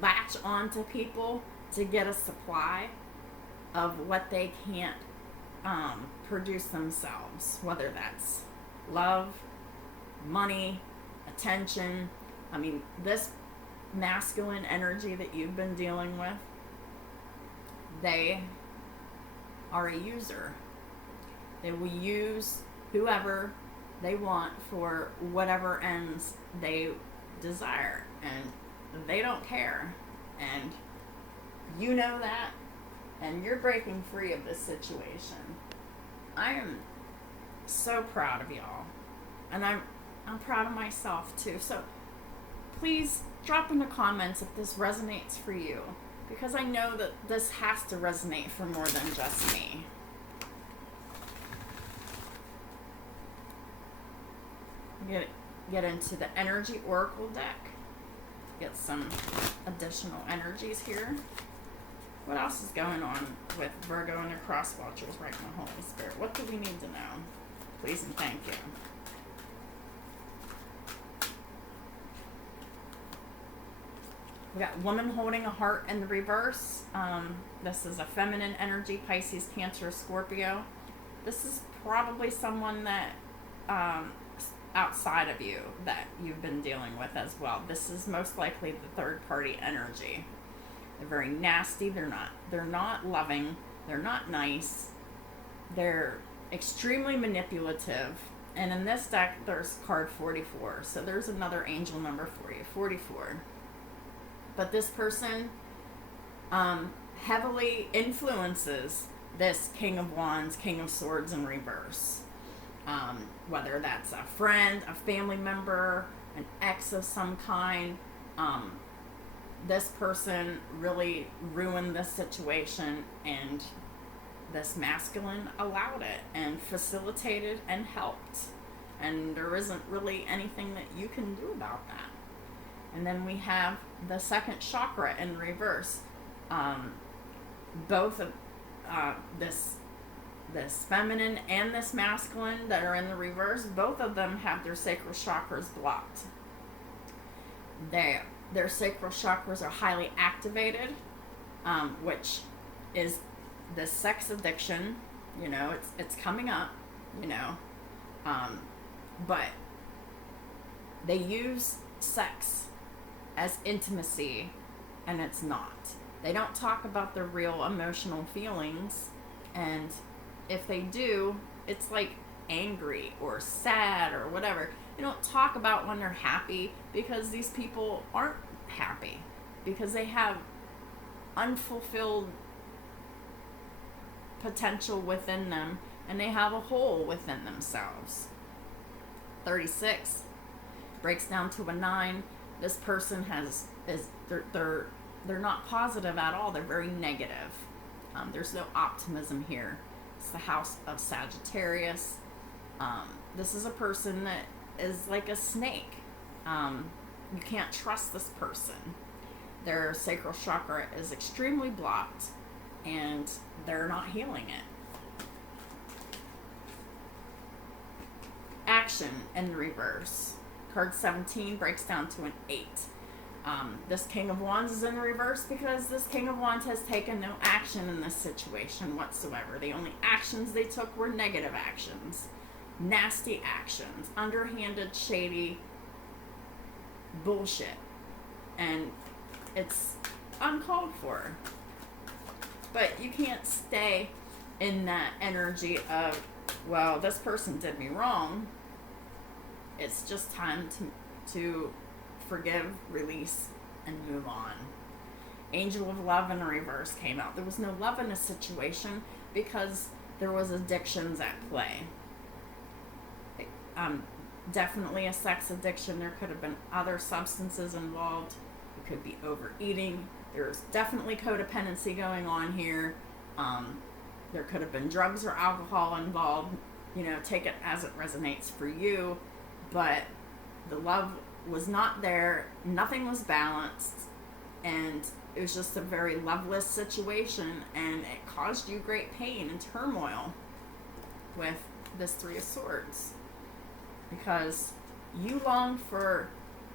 latch onto people to get a supply of what they can't produce themselves, whether that's love, money, attention. I mean, this masculine energy that you've been dealing with, they are a user. They will use whoever they want for whatever ends they desire, and they don't care. And you know that, and you're breaking free of this situation. I am so proud of y'all. And I'm proud of myself too. So please drop in the comments if this resonates for you, because I know that this has to resonate for more than just me. Get into the energy oracle deck. Get some additional energies here. What else is going on with Virgo and their cross watchers right now, Holy Spirit? What do we need to know? Please and thank you. We got woman holding a heart in the reverse. This is a feminine energy, Pisces, Cancer, Scorpio. This is probably someone that outside of you that you've been dealing with as well. This is most likely the third party energy. They're very nasty. They're not loving. They're not nice. They're extremely manipulative. And in this deck, there's card 44. So there's another angel number for you, 44. But this person heavily influences this King of Wands, King of Swords in reverse. Whether that's a friend, a family member, an ex of some kind. This person really ruined this situation, and this masculine allowed it and facilitated and helped. And there isn't really anything that you can do about that. And then we have the second chakra in reverse. Both of this feminine and this masculine that are in the reverse, both of them have their sacral chakras blocked. Their sacral chakras are highly activated, which is the sex addiction. You know, it's coming up, you know. But they use sex as intimacy, and it's not. They don't talk about their real emotional feelings, and if they do, it's like angry or sad or whatever. They don't talk about when they're happy, because these people aren't happy, because they have unfulfilled potential within them, and they have a hole within themselves. 36 breaks down to a 9. This person they're not positive at all. They're very negative. There's no optimism here. It's the house of Sagittarius. This is a person that is like a snake. You can't trust this person. Their sacral chakra is extremely blocked, and they're not healing it. Action in reverse. Card 17 breaks down to an 8. This King of Wands is in the reverse because this King of Wands has taken no action in this situation whatsoever. The only actions they took were negative actions, nasty actions, underhanded, shady bullshit. And it's uncalled for. But you can't stay in that energy of, well, this person did me wrong. It's just time to forgive, release, and move on. Angel of Love in reverse came out. There was no love in this situation because there was addictions at play. Definitely a sex addiction. There could have been other substances involved. It could be overeating. There's definitely codependency going on here. There could have been drugs or alcohol involved. You know, take it as it resonates for you. But the love was not there. Nothing was balanced. And it was just a very loveless situation. And it caused you great pain and turmoil with this Three of Swords. Because you long for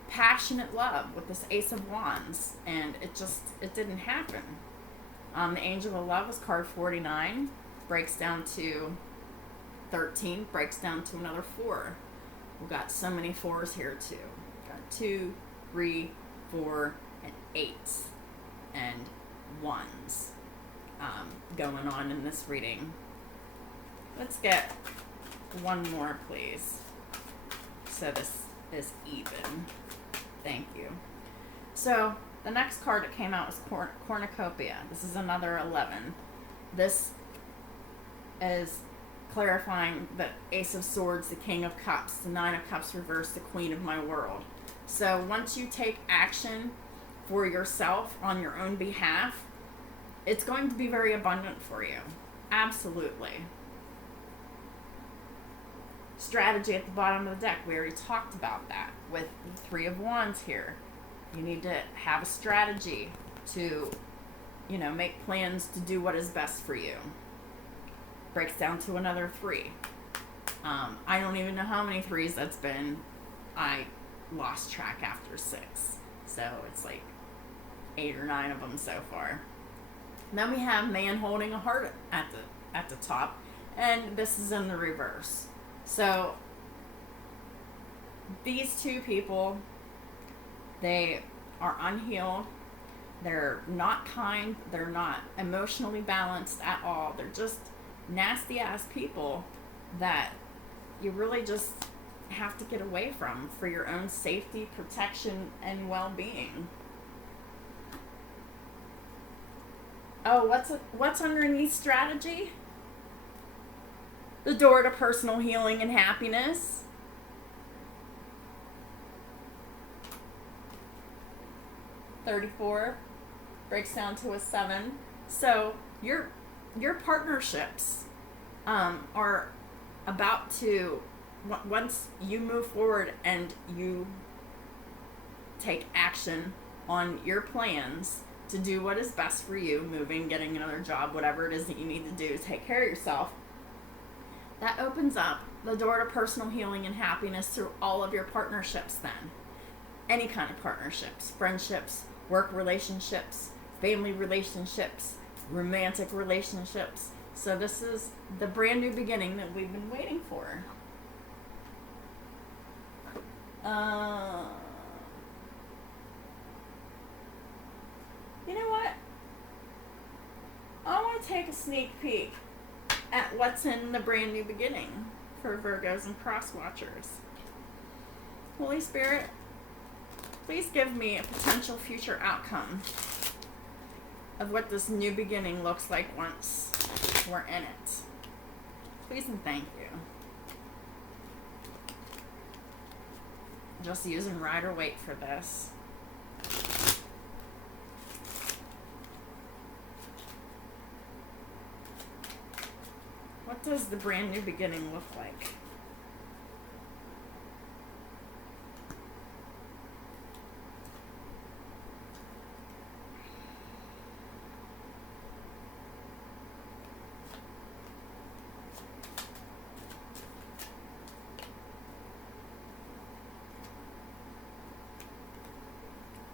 passionate love with this Ace of Wands. And it didn't happen. The Angel of Love is card 49. Breaks down to 13. Breaks down to another 4. We've got so many 4s here too. Got 2, 3, 4, and 8s. And 1s going on in this reading. Let's get one more, please. So this is even. Thank you. So the next card that came out was Cornucopia. This is another 11. This is clarifying the Ace of Swords, the King of Cups, the Nine of Cups reversed, the Queen of my world. So once you take action for yourself on your own behalf, it's going to be very abundant for you. Absolutely. Strategy at the bottom of the deck. We already talked about that with the Three of Wands here. You need to have a strategy to, make plans to do what is best for you. Breaks down to another 3. I don't even know how many 3s that's been. I lost track after 6. So it's like 8 or 9 of them so far. Then we have man holding a heart at the top, and this is in the reverse. So these two people, they are unhealed. They're not kind. They're not emotionally balanced at all. They're just nasty ass people that you really just have to get away from for your own safety, protection, and well-being. Oh, what's underneath strategy? The door to personal healing and happiness. $34 breaks down to a 7. So your partnerships are about to, once you move forward and you take action on your plans to do what is best for you, moving, getting another job, whatever it is that you need to do to take care of yourself, that opens up the door to personal healing and happiness through all of your partnerships then. Any kind of partnerships, friendships, work relationships, family relationships, romantic relationships. So this is the brand new beginning that we've been waiting for. You know what? I want to take a sneak peek at what's in the brand new beginning for Virgos and cross watchers. Holy Spirit, please give me a potential future outcome of what this new beginning looks like once we're in it. Please and thank you. Just using Rider Waite for this. What does the brand new beginning look like?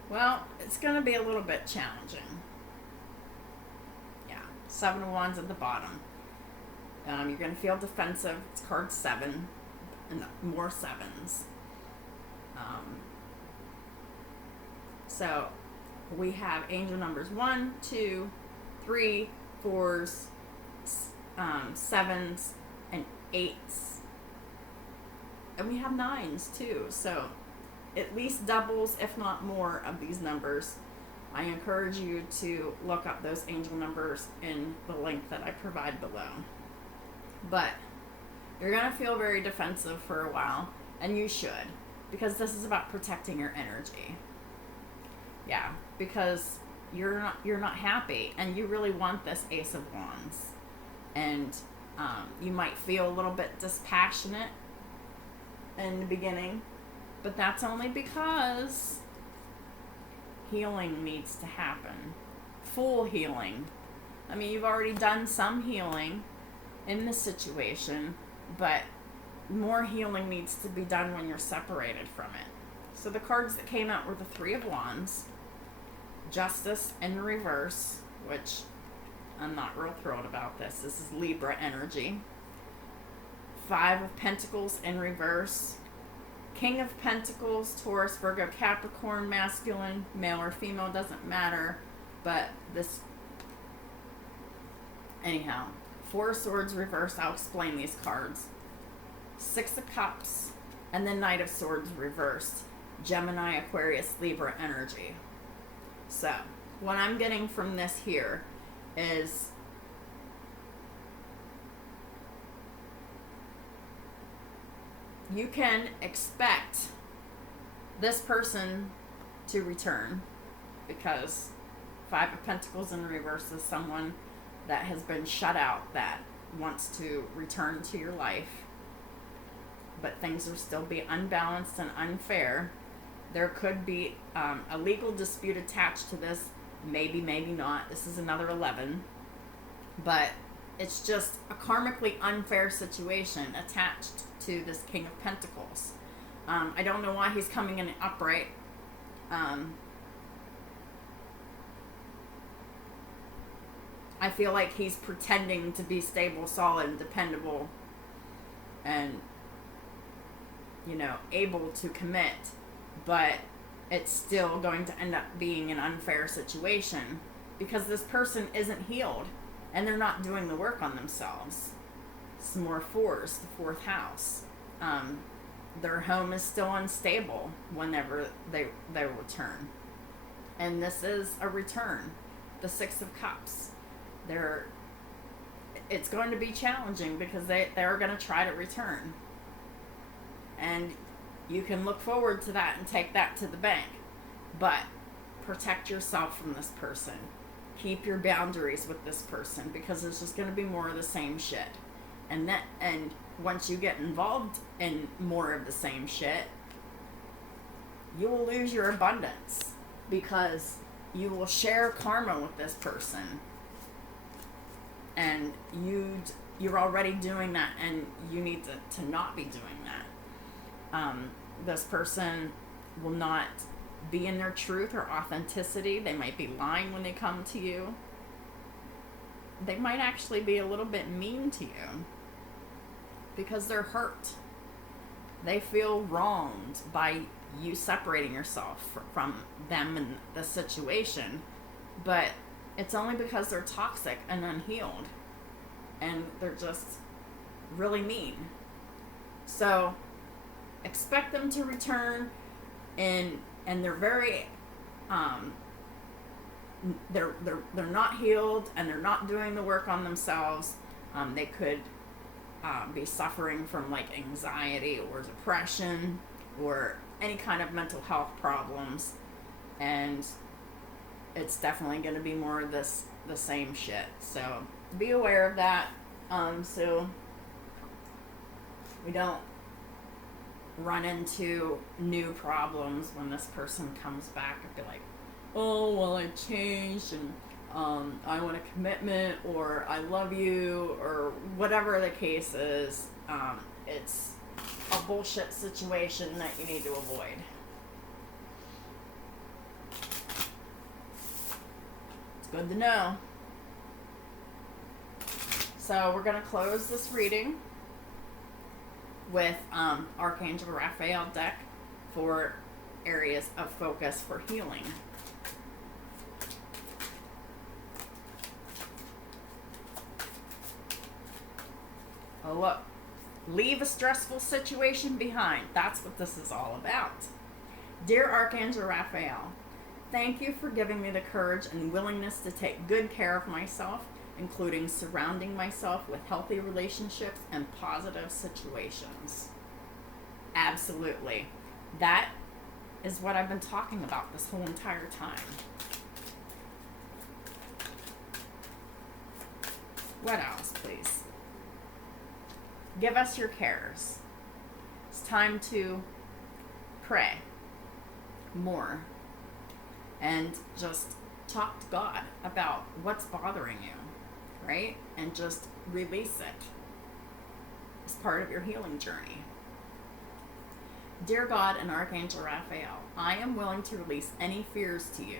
Well, it's going to be a little bit challenging. Yeah, 7 of Wands at the bottom. You're going to feel defensive. It's card 7 and more 7s. So we have angel numbers 1, 2, 3, 4s, 7s, and 8s. And we have 9s too. So at least doubles, if not more, of these numbers. I encourage you to look up those angel numbers in the link that I provide below. But you're going to feel very defensive for a while, and you should, because this is about protecting your energy. Yeah, because you're not happy, and you really want this Ace of Wands. And you might feel a little bit dispassionate in the beginning, but that's only because healing needs to happen. Full healing. I mean, you've already done some healing in this situation, but more healing needs to be done when you're separated from it. So the cards that came out were the Three of Wands, Justice in reverse, which I'm not real thrilled about this. This is Libra energy. 5 of Pentacles in reverse, King of Pentacles, Taurus, Virgo, Capricorn, masculine, male or female, doesn't matter. But this, anyhow, 4 of Swords reversed. I'll explain these cards. 6 of Cups, and then Knight of Swords reversed. Gemini, Aquarius, Libra energy. So, what I'm getting from this here is you can expect this person to return, because Five of Pentacles in reverse is someone that has been shut out that wants to return to your life, but things will still be unbalanced and unfair. There could be a legal dispute attached to this. Maybe, maybe not. This is another 11. But it's just a karmically unfair situation attached to this King of Pentacles. I don't know why he's coming in upright. I feel like he's pretending to be stable, solid, and dependable, and, you know, able to commit, but it's still going to end up being an unfair situation because this person isn't healed and they're not doing the work on themselves. Some more fours, the fourth house. Their home is still unstable whenever they return. And this is a return. The Six of Cups. It's going to be challenging because they're going to try to return. And you can look forward to that and take that to the bank. But protect yourself from this person. Keep your boundaries with this person, because it's just going to be more of the same shit. And once you get involved in more of the same shit, you will lose your abundance, because you will share karma with this person. And you're already doing that, and you need to not be doing that. This person will not be in their truth or authenticity. They might be lying when they come to you. They might actually be a little bit mean to you because they're hurt. They feel wronged by you separating yourself from them and the situation, but it's only because they're toxic and unhealed, and they're just really mean. So expect them to return, and they're very they're not healed, and they're not doing the work on themselves. They could be suffering from like anxiety or depression or any kind of mental health problems, and it's definitely going to be more of the same shit. So be aware of that, so we don't run into new problems when this person comes back and be like, oh, well, I changed, and I want a commitment, or I love you, or whatever the case is. It's a bullshit situation that you need to avoid. It's good to know. So we're going to close this reading with Archangel Raphael deck for areas of focus for healing. Oh, look. Leave a stressful situation behind. That's what this is all about. Dear Archangel Raphael, thank you for giving me the courage and willingness to take good care of myself, including surrounding myself with healthy relationships and positive situations. Absolutely. That is what I've been talking about this whole entire time. What else, please? Give us your cares. It's time to pray more and just talk to God about what's bothering you, right? And just release it as part of your healing journey. Dear God and Archangel Raphael, I am willing to release any fears to you.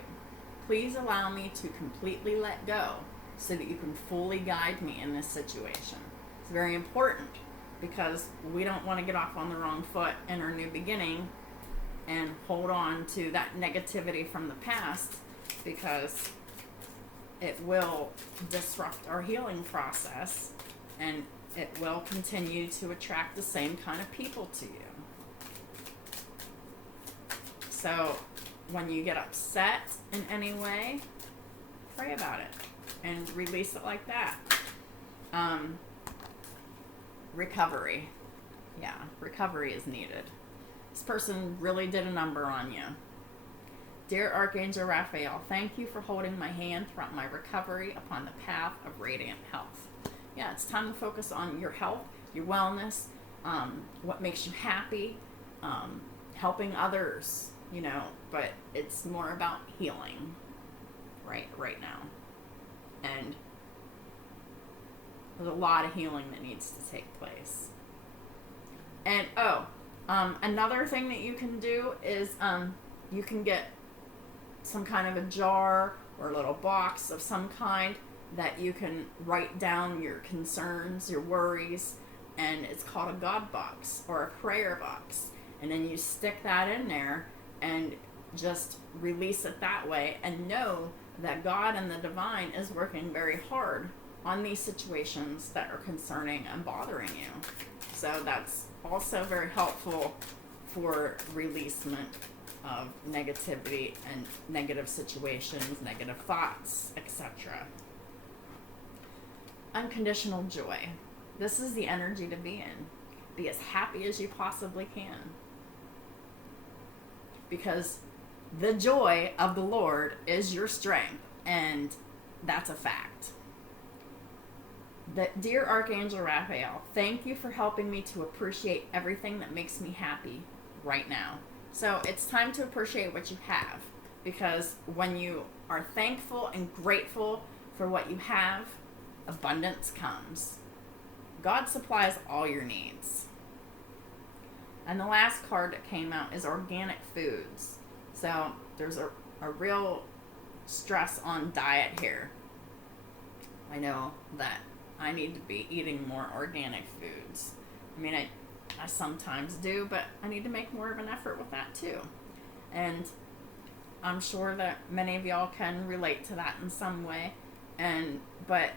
Please allow me to completely let go so that you can fully guide me in this situation. It's very important, because we don't want to get off on the wrong foot in our new beginning and hold on to that negativity from the past, because it will disrupt our healing process, and it will continue to attract the same kind of people to you. So when you get upset in any way, pray about it and release it like that. Recovery. Yeah, recovery is needed. This person really did a number on you. Dear Archangel Raphael, thank you for holding my hand throughout my recovery upon the path of radiant health. Yeah, it's time to focus on your health, your wellness, what makes you happy, helping others, but it's more about healing right now. And there's a lot of healing that needs to take place. And another thing that you can do is you can get some kind of a jar or a little box of some kind that you can write down your concerns, your worries, and it's called a God box or a prayer box. And then you stick that in there and just release it that way, and know that God and the divine is working very hard on these situations that are concerning and bothering you. So that's also very helpful for releasement of negativity and negative situations, negative thoughts, etc. Unconditional joy. This is the energy to be in. Be as happy as you possibly can. Because the joy of the Lord is your strength, and that's a fact. Dear Archangel Raphael, thank you for helping me to appreciate everything that makes me happy right now. So it's time to appreciate what you have, because when you are thankful and grateful for what you have, abundance comes. God supplies all your needs. And the last card that came out is organic foods. So there's a real stress on diet here. I know that I need to be eating more organic foods. I mean, I sometimes do, but I need to make more of an effort with that too. And I'm sure that many of y'all can relate to that in some way. But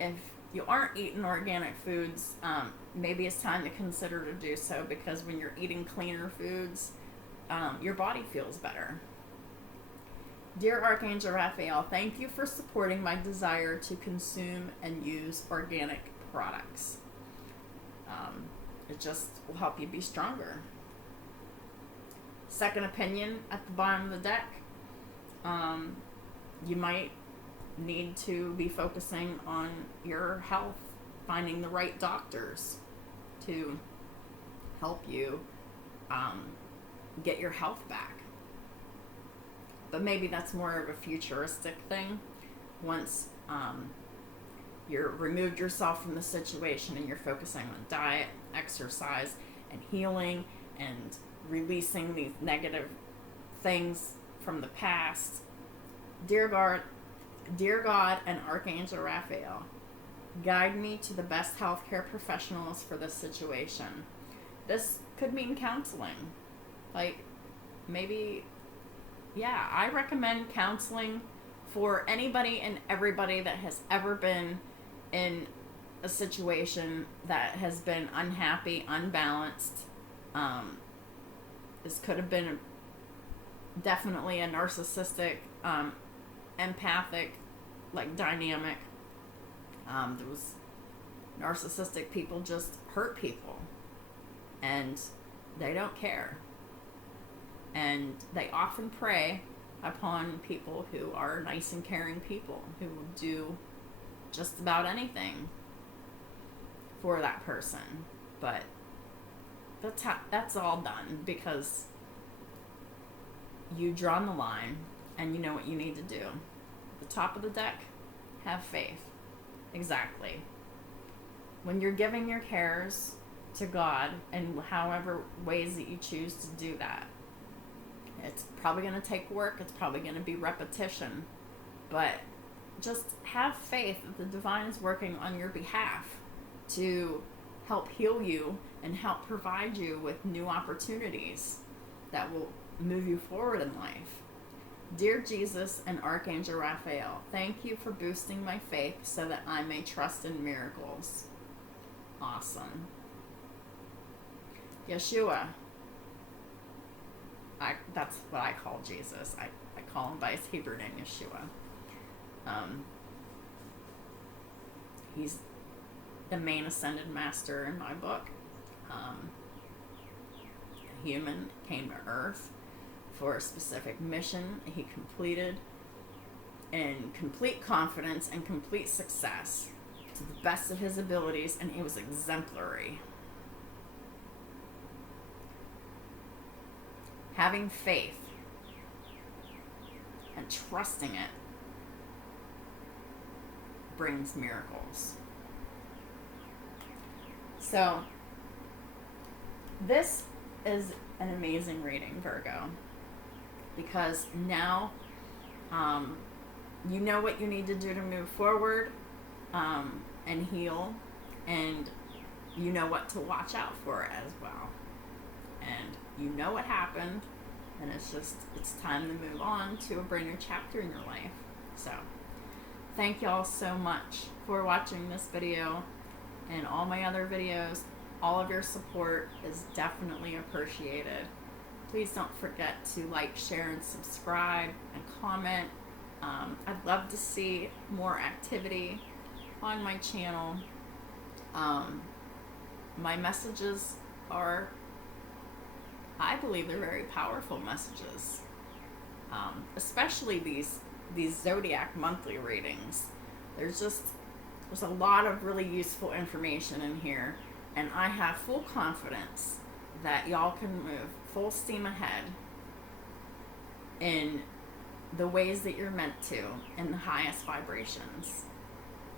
if you aren't eating organic foods, maybe it's time to consider to do so, because when you're eating cleaner foods, your body feels better. Dear Archangel Raphael, thank you for supporting my desire to consume and use organic products. It just will help you be stronger. Second opinion at the bottom of the deck. You might need to be focusing on your health, finding the right doctors to help you get your health back. But maybe that's more of a futuristic thing. Once you're removed yourself from the situation and you're focusing on diet, exercise, and healing, and releasing these negative things from the past. Dear God and Archangel Raphael, guide me to the best healthcare professionals for this situation. This could mean counseling. I recommend counseling for anybody and everybody that has ever been in a situation that has been unhappy, unbalanced. This could have been definitely a narcissistic, empathic, dynamic. Those narcissistic people just hurt people, and they don't care. And they often prey upon people who are nice and caring people, who will do just about anything for that person. But that's all done because you drawn the line and you know what you need to do. At the top of the deck, have faith. Exactly. When you're giving your cares to God, and however ways that you choose to do that, it's probably going to take work. It's probably going to be repetition. But just have faith that the divine is working on your behalf to help heal you and help provide you with new opportunities that will move you forward in life. Dear Jesus and Archangel Raphael, thank you for boosting my faith so that I may trust in miracles. Awesome. Yeshua. That's what I call Jesus. I call him by his Hebrew name, Yeshua. He's the main ascended master in my book. A human came to Earth for a specific mission he completed in complete confidence and complete success to the best of his abilities, and he was exemplary. Having faith and trusting it brings miracles. So, this is an amazing reading, Virgo, because now you know what you need to do to move forward and heal, and you know what to watch out for as well. And you know what happened, and it's time to move on to a brand new chapter in your life. So, thank y'all so much for watching this video and all my other videos. All of your support is definitely appreciated. Please don't forget to like, share, and subscribe, and comment. I'd love to see more activity on my channel. My messages are, I believe they're very powerful messages, especially these zodiac monthly readings. There's a lot of really useful information in here, and I have full confidence that y'all can move full steam ahead in the ways that you're meant to, in the highest vibrations.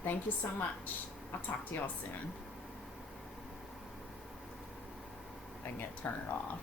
Thank you so much. I'll talk to y'all soon. I can turn it off.